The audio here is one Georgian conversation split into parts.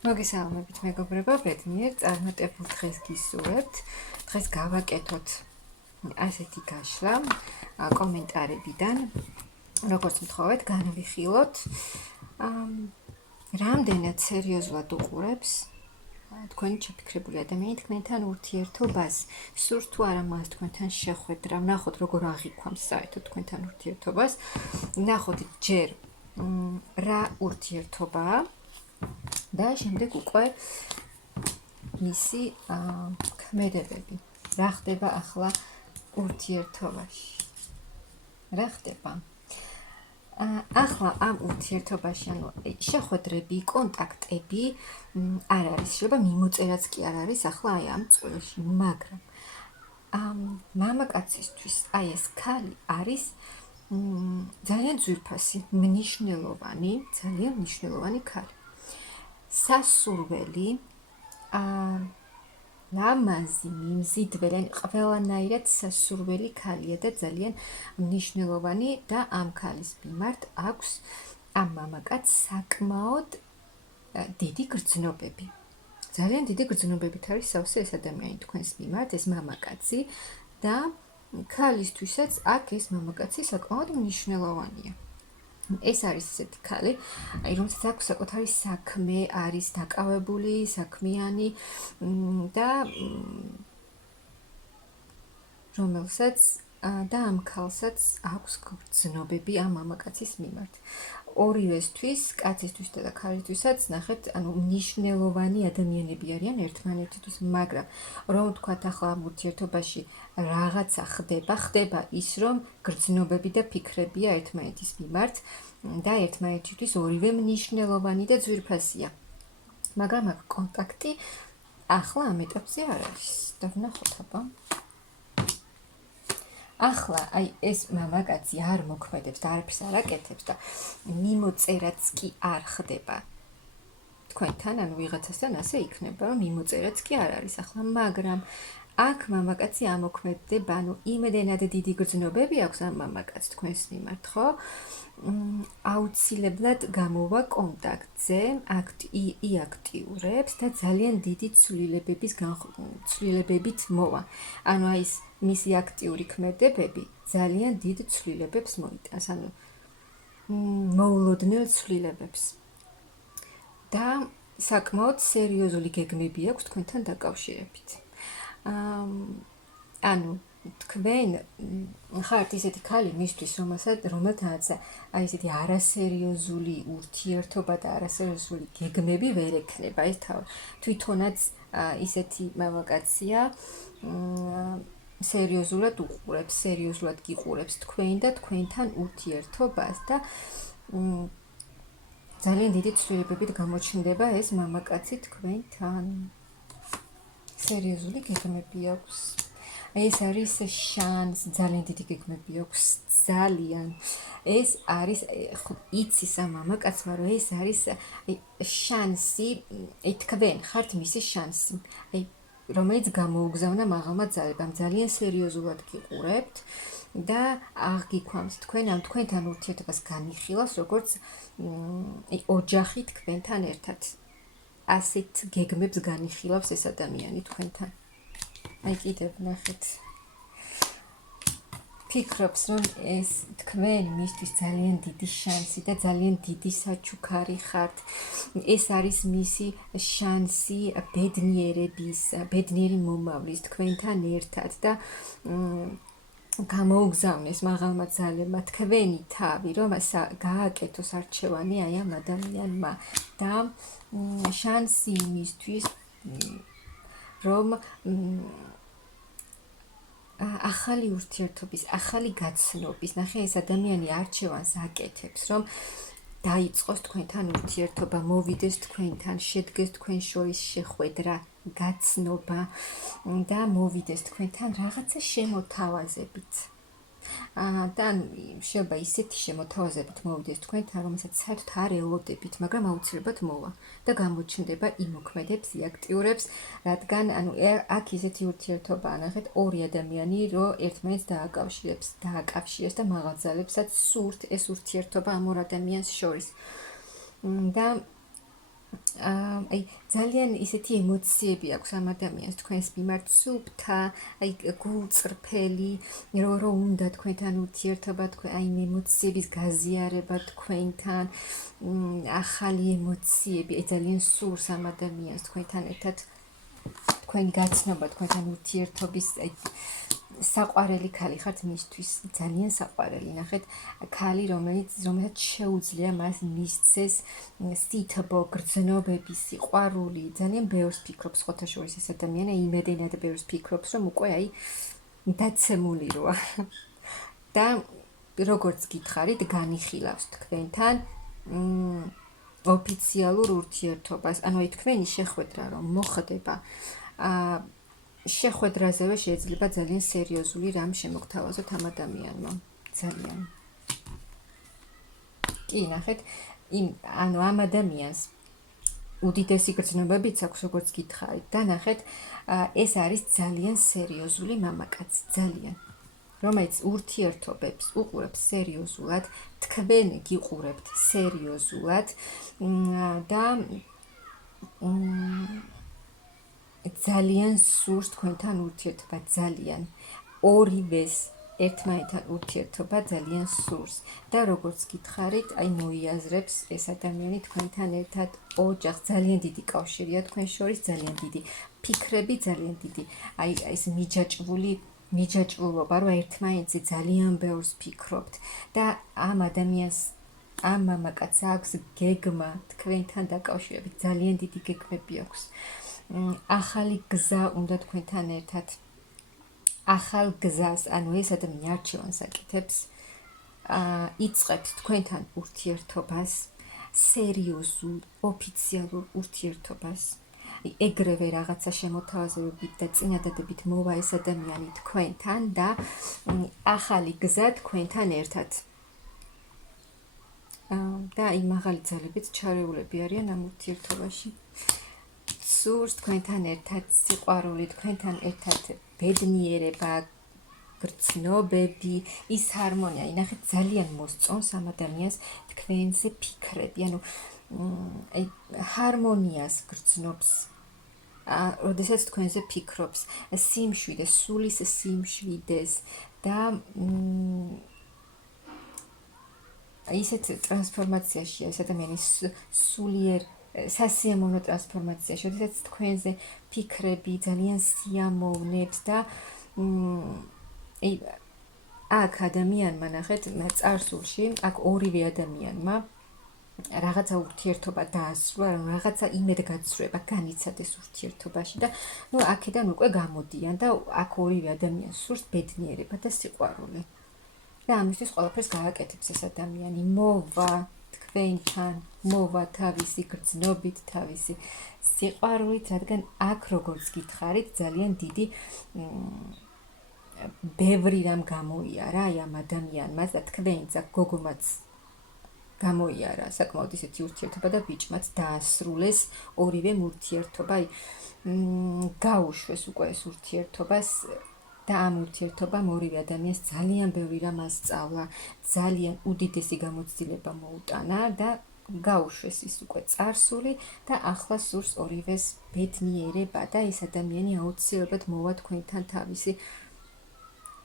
მოგესალმებით მეგობრებო, ბედნიერ წარმატებულ დღეს გისურვებთ. დღეს გავაკეთოთ ასეთი გაშლა კომენტარებიდან. როგორც მთხოვეთ, განვიხილოთ რამდენად სერიოზულად უყურებს თქვენი ჩაფიქრებული ადამიანი თქვენთან ურთიერთობას, სურს თუ არა მას თქვენთან შეხვედრა, ვნახოთ როგორ აღიქვამს საერთოდ თქვენთან ურთიერთობას, ვნახოთ ჯერ რა ურთიერთობაა და შემდეგ უკვე მისი ქმედებები. რა ხდება ახლა ურთიერთობაში? რა ხდება? ახლა ამ ურთიერთობაში, შეხვედრები, კონტაქტები არ არის, შეიძლება მიმოწერაც კი არ არის ახლა აი ამ წვლილში, მაგრამ მამაკაცისთვის აი ეს ქალი არის ძალიან ძვირფასი, ძალიან მნიშვნელოვანი ქალი. სასურველი, ლამაზი, მიმზიდველი, ყველანაირად სასურველი ქალია და ძალიან მნიშვნელოვანი და ამ ქალის მიმართ აქვს ამ მამაკაცს საკმაოდ დიდი გრძნობები. ძალიან დიდი გრძნობებით არის სავსე ეს ადამიანი თქვენს მიმართ, ეს მამაკაცი და ქალისთვისაც აქ ეს მამაკაცი საკმაოდ მნიშვნელოვანია. ეს არის ესეთი ქალი, რომელსაც აქვს საკუთარი საქმე, არის დაკავებული, საქმიანი და რომელსაც და ამ ქალსაც აქვს გრძნობები ამ მამაკაცის მიმართ. ორივესთვის, კაცისთვის და ქალისთვისაც, ნახეთ, მნიშვნელოვანი ადამიანები არიან ერთმანეთთვის, მაგრამ რომ ვთქვათ ახლა ამ ურთიერთობაში რაღაცა ხდება ის, რომ გრძნობები და ფიქრებია ერთმანეთის მიმართ და ერთმანეთთვის ორივე მნიშვნელოვანი და ძვირფასია. მაგრამ აქ კონტაქტი ახლა ამ ეტაპზე არ არის. და ვნახოთ აბა. ახლა აი ეს მამაკაცი არ მოქმედებს და არაფერს არ აკეთებს და მიმოწერაც კი არ ხდება თქვენთან, ვიღაცასთან ასე იქნება, რომ მიმოწერაც კი არ არის ახლა, მაგრამ აქ მამაკაცი ამოქმედდება, იმდენად დიდი გრძნობები აქვს ამ მამაკაცს თქვენს მიმართ, ხო? აუცილებლად გამოვა კონტაქტზე, იაქტიურებს და ძალიან დიდი ცვლილებებით მოვა. ანუ აი ეს მისი აქტიური ქმედებები ძალიან დიდ ცვლილებებს მოიტანს, მოულოდნელ ცვლილებებს. და საკმაოდ სერიოზული გეგმები აქვს თქვენთან დაკავშირებით. თქვენ ხართ ისეთი ქალი მისთვის, რომელთანაც აი ესეთი არასერიოზული ურთიერთობა და არასერიოზული გეგმები ვერ ექნება. ეს თვითონაც ისეთი მამაკაცია, სერიოზულად უყურებს, სერიოზულად გიყურებს თქვენ და თქვენთან ურთიერთობას და ძალიან დიდი ცვლილებებით გამოჩნდება ეს მამაკაცი თქვენთან. სერიოზული გეგმები აქვს. ეს არის შანსი, ძალიან დიდი გეგმები აქვს, ძალიან. ეს არის, იცის ამ მამაკაცმა, რომ ეს არის შანსი, თქვენ ხართ მისი შანსი, რომელიც გამოუგზავნა მაღალმა ძალებამ, ძალიან სერიოზულად გიყურებთ და აღგიქვამს თქვენთან ურთიერთობას განიხილავს, როგორც ოჯახი თქვენთან ერთად. ასეთ გეგმებს განიხილავს ეს ადამიანი თქვენთან. აი კიდევ ნახეთ. ფიქრობს, რომ ეს თქვენ მისთვის ძალიან დიდი შანსი და ძალიან დიდი საჩუქარი ხართ. ეს არის მისი შანსი ბედნიერი მომავლის თქვენთან ერთად და გამოუგზავნეს მაღალმა ძალებმა თქვენი თავი, რომ გააკეთოს არჩევანი აი ამ ადამიანმა და შანსი იმისთვის, რომ ახალი ურთიერთობის, ახალი გაცნობის, ნახე ეს ადამიანი არჩევანს აკეთებს, რომ დაიწყოს თქვენთან ურთიერთობა, მოვიდეს თქვენთან, შედგეს თქვენ შორის შეხვედრა, გაცნობა და მოვიდეს თქვენთან რაღაცა შემოთავაზებით. და შეიძლება ისეთი შემოთავაზებით მოვიდეს თქვენთან, რომელსაც საერთოდ არ ელოდებით, მაგრამ აუცილებლად მოვა და გამოჩნდება, იმოქმედებს, იაქტიურებს, რადგან აქ ისეთი ურთიერთობაა, ნახეთ, ორი ადამიანი, რომ ერთმანეთს დააკავშირებს და მაღალ ძალებსაც სურთ ეს ურთიერთობა ამ ორ ადამიანს შორის. და აი ძალიან ისეთი ემოციები აქვს ამ ადამიანს თქვენს მიმართ სუფთა, აი გულწრფელი, რომ უნდა თქვენთან ურთიერთობა, თქვენ აი ემოციების გაზიარება თქვენთან, ახალი ემოციები, აი ძალიან სურს ამ ადამიანს თქვენთან ერთად თქვენი გაცნობა, თქვენთან ურთიერთობის, აი საყვარელი ქალი ხართ მისთვის, ძალიან საყვარელი. ნახეთ, ქალი, რომელსაც შეუძლია მას მისცეს სითბო, გრძნობები, სიყვარული, ძალიან ბევრს ფიქრობს ხოთა შორის ეს ადამიანი, იმედენად ბევრს ფიქრობს, რომ უკვე აი დაცემული როა. და როგორც გითხარით, განიხილავს თქვენთან ოფიციალურ ურთიერთობას. ანუ აი თქვენი შეხვედრა რომ მოხდება, შეხვედრაზევე შეიძლება ძალიან სერიოზული რამ შემოგთავაზოთ ამ ადამიანმა. ძალიან. კი, ნახეთ, ანუ ამ ადამიანს უდიდესი გრძნობებიც აქვს, როგორც გითხარით. და ნახეთ, ეს არის ძალიან სერიოზული მამაკაცი, ძალიან. რომელიც ურთიერთობებს უყურებს სერიოზულად, თქვენ გიყურებთ სერიოზულად და ძალიან სურს თქვენთან ურთიერთობა, ძალიან. ორივეს ერთმანეთთან ურთიერთობა ძალიან სურს და როგორც გითხარით, აი მოიაზრებს ეს ადამიანი თქვენთან ერთად ოჯახს, ძალიან დიდი კავშირია თქვენ შორის, ძალიან დიდი ფიქრები, ძალიან დიდი აი ეს მიჯაჭვულობა, რომ ერთმანეთზე ძალიან ბევრს ფიქრობთ და ამ ადამიანს ამ მამაკაცს აქვს გეგმა თქვენთან დაკავშირებით, ძალიან დიდი გეგმები აქვს. ახალი გზა უნდა თქვენთან ერთად. ახალ გზას, ანუ ეს ადამიანი არჩევანს აკეთებს, იწყებთ თქვენთან ურთიერთობას, სერიოზულ, ოფიციალურ ურთიერთობას. ეგრევე რაღაცა შემოთავაზებებით და წინადადებით მოვა ეს ადამიანი თქვენთან და ახალი გზა თქვენთან ერთად. და აი მაღალი ძალებით ჩარეულები არიან ამ ურთიერთობაში. სურს თქვენთან ერთად სიყვარული, თქვენთან ერთად ბედნიერება, გრძნობები, ის ჰარმონია. ნახეთ, ძალიან მოსწონს ამ ადამიანს თქვენზე ფიქრები, ანუ აი ჰარმონიას გრძნობს. როდესაც თქვენზე ფიქრობს, სიმშვიდეს, სულის სიმშვიდეს და ისეთ ტრანსფორმაციაში ეს ადამიანი სულიერ სასიამოვნო ტრანსფორმაციაში, როდესაც თქვენზე ფიქრები ძალიან სიამოვნებს და აქ ადამიანმა ნახეთ წარსულში, აქ ორივე ადამიანმა რაღაცა ურთიერთობა დაასრულა, რაღაცა იმედგაცრუება განიცადეს ურთიერთობაში და აქედან უკვე გამოდიან და აქ ორივე ადამიანს სურს ბედნიერება და სიყვარული. და ამისთვის ყველაფერს გააკეთებს ეს ადამიანი, მოვა თქვენთან, მოვა თავისი გრძნობით, თავისი სიყვარულით, რადგან აქ როგორც გითხარით, ძალიან დიდი ბევრი რამ გამოიარა აი ამ ადამიანმა და თქვენც აქ გოგომაც გამოიარა საკმაოდ ისეთი ურთიერთობა და ბიჭმაც დაასრულეს ორივე ურთიერთობა, აი გაუშვეს უკვე ეს ურთიერთობას და ამ ურთიერთობამ ორივე ადამიანს ძალიან ბევრი რამ ასწავლა, ძალიან უდიდესი გამოცდილება მოუტანა და გაუშვეს ის უკვე წარსული და ახლა სურს ორივეს ბედნიერება და ეს ადამიანი აუცილებლად მოვა თქვენთან თავისი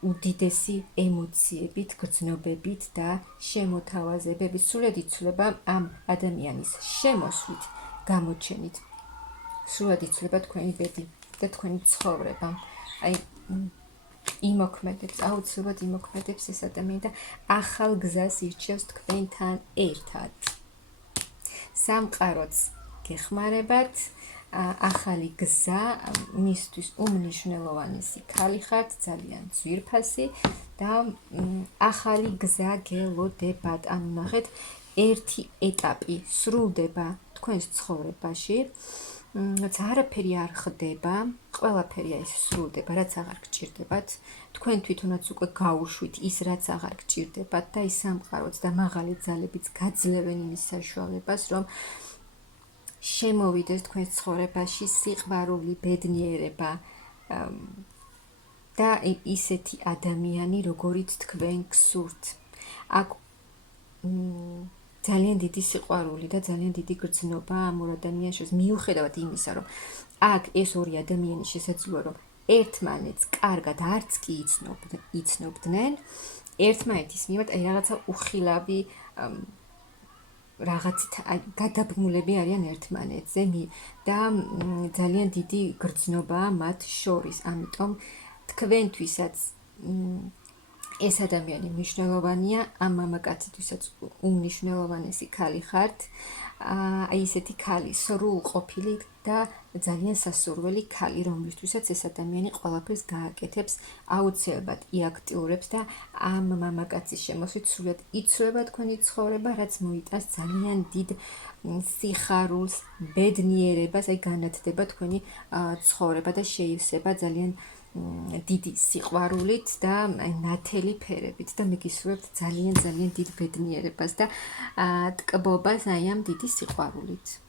უდიდესი ემოციებით, გრძნობებით და შემოთავაზებებით. სრულად იცვლება ამ ადამიანის შემოსვლით, გამოჩენით. სრულად იცვლება თქვენი ბედი და თქვენი ცხოვრება. აი იმოქმედებს, აუცილებლად იმოქმედებს ეს ადამიანი და ახალ გზას ირჩევს თქვენთან ერთად. სამყაროც გეხმარებათ, ახალი გზა მისთვის უმნიშვნელოვანესი ქალი ხართ, ძალიან ძვირფასი და ახალი გზა გელოდებათ. ანუ ნახეთ, ერთი ეტაპი სრულდება თქვენს ცხოვრებაში, რაც არაფერი არ ხდება, ყველაფერი ის სრულდება, რაც აღარ გჭირდებათ. თქვენ თვითონაც უკვე გაუშვით ის, რაც აღარ გჭირდებათ და ის სამყაროც და მაღალი ძალებიც გაძლევენ იმის საშუალებას, რომ შემოვიდეს თქვენს ცხოვრებაში სიყვარული, ბედნიერება და ისეთი ადამიანი, როგორიც თქვენ გსურთ. აქ ძალიან დიდი სიყვარული და ძალიან დიდი გრძნობა ამ ორ ადამიანს შორის, მიუხედავად იმისა, რომ აქ ეს ორი ადამიანი შესაძლოა, რომ ერთმანეთს კარგად არც კი იცნობდნენ, ერთმანეთის მიმართ აი რაღაცა უხილავი რაღაცით გადაბმულები არიან ერთმანეთზე და ძალიან დიდი გრძნობაა მათ შორის. ამიტომ თქვენთვისაც ეს ადამიანი მნიშვნელოვანია, ამ მამაკაცთვისაც უმნიშვნელოვანესი ქალი ხართ. აი ესეთი ქალი, სრულყოფილი და ძალიან სასურველი ქალი, რომლისთვისაც ეს ადამიანი ყველაფერს გააკეთებს, აუცილებლად იაქტიურებს და ამ მამაკაცის შემოსვლით სრულად იცვლება თქვენი ცხოვრება, რაც მოიტანს ძალიან დიდ სიხარულს, ბედნიერებას, აი განათდება თქვენი ცხოვრება და შეივსება ძალიან დიდი სიყვარულით და ნათელი ფერებით და მიგისურვებთ ძალიან ძალიან დიდ ბედნიერებას და ტკბობას აი ამ დიდი სიყვარულით.